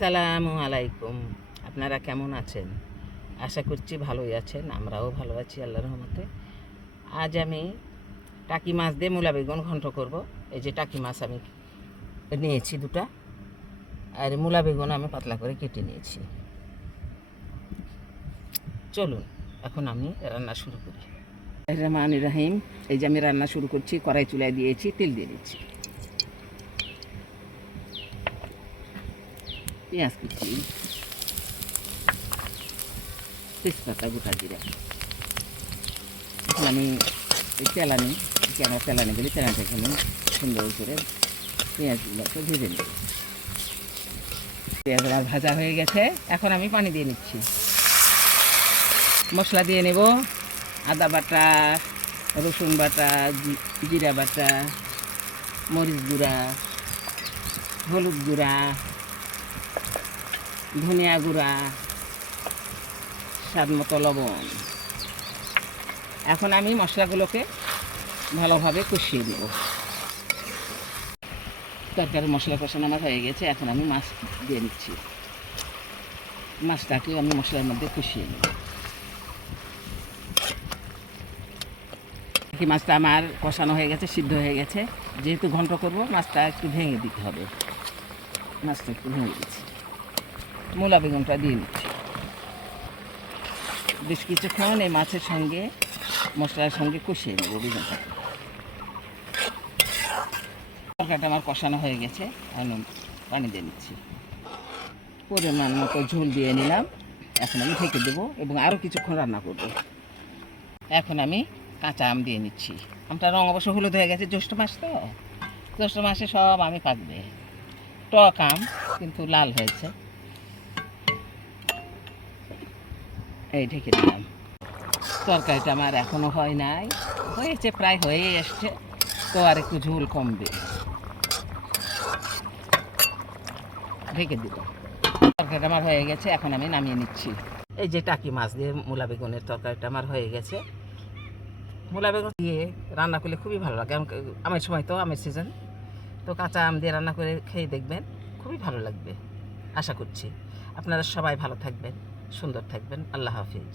আসসালামু আলাইকুম। আপনারা কেমন আছেন? আশা করছি ভালোই আছেন। আমরাও ভালো আছি আল্লাহর রহমতে। আজ আমি টাকি মাছ দিয়ে মূলা বেগুন ঘন্ট করব। এই যে টাকি মাছ আমি নিয়েছি দুটা, আর মূলা বেগুন আমি পাতলা করে কেটে নিয়েছি। চলুন এখন আমি রান্না শুরু করি। রহমানির রহিম। এই যে আমি রান্না শুরু করছি, কড়াই চুলায় দিয়েছি, তেল দিয়ে দিচ্ছি, পেঁয়াজ কুচি, তেজপাতা, গোটা জিরা। এখন আমি এই তেলানি বলি, তেলানিটাকে আমি সুন্দর করে পেঁয়াজগুলোকে ভেজে নেব। পেঁয়াজ আমার ভাজা হয়ে গেছে, এখন আমি পানি দিয়ে নিচ্ছি। মশলা দিয়ে নেব: আদা বাটা, রসুন বাটা, জিরা বাটা, মরিচ গুঁড়া, হলুদ গুঁড়া, ধনিয়া গুঁড়া, স্বাদ মতো লবণ। এখন আমি মশলাগুলোকে ভালোভাবে কষিয়ে দেব। তরকারি মশলা কষানো আমার হয়ে গেছে, এখন আমি মাছ দিয়ে নিচ্ছি। মাছটাকে আমি মশলার মধ্যে কষিয়ে নেব। মাছটা আমার কষানো হয়ে গেছে, সিদ্ধ হয়ে গেছে। যেহেতু ঘন্ট করব, মাছটা একটু ভেঙে দিতে হবে। মাছটা একটু ভেঙে দিচ্ছি, মূলা বেগুনটা দিয়ে নিচ্ছি। বেশ কিছুক্ষণ এই মাছের সঙ্গে মশলার সঙ্গে কষিয়ে নেব বেগুনটা। তরকারিটা আমার কষানো হয়ে গেছে, আমি পানি দিয়ে নিচ্ছি। পরিমাণ মতো ঝোল দিয়ে নিলাম। এখন আমি ঢেকে দেবো এবং আরও কিছুক্ষণ রান্না করব। এখন আমি কাঁচা আম দিয়ে নিচ্ছি। আমটা রঙ অবশ্য হলুদ হয়ে গেছে, জ্যৈষ্ঠ মাস তো, জ্যৈষ্ঠ মাসে সব আমি পাকবে। টক আম কিন্তু লাল হয়েছে। এই ঢেকে দিলাম। তরকারিটা আমার এখনও হয় নাই, হয়েছে, প্রায় হয়ে এসছে, তো আর একটু ঝোল কমবে। ঢেকে দিব। তরকারিটা আমার হয়ে গেছে, এখন আমি নামিয়ে নিচ্ছি। এই যে টাকি মাছ দিয়ে মূলা বেগুনের তরকারিটা আমার হয়ে গেছে। মূলা বেগুন দিয়ে রান্না করলে খুবই ভালো লাগে। আমের সময় তো, আমের সিজন তো, কাঁচা আম দিয়ে রান্না করে খেয়ে দেখবেন, খুবই ভালো লাগবে। আশা করছি আপনারা সবাই ভালো থাকবেন, সুন্দর থাকবেন। আল্লাহ হাফিজ।